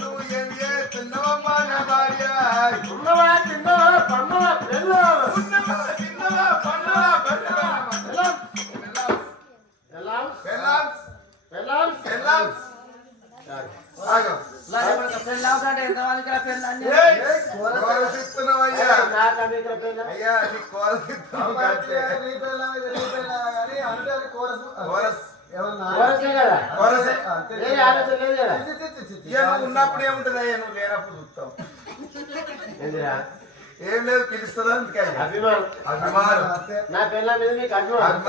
నువ్వు ఏం చేస్తున్నావమ్మా నా భార్య ఉన్నవా తిన్నవా పన్నవా పెళ్ళ ఉన్నవా తిన్నవా పన్నవా పెళ్ళవా ఉన్నప్పుడు ఏముంటది అయ్యా నువ్వు లేనప్పుడు చూస్తావు ఏం లేదు పిలుస్తుందా అందుకని అభిమానం అభిమానం నా పిల్ల మీద మీకు అభిమానం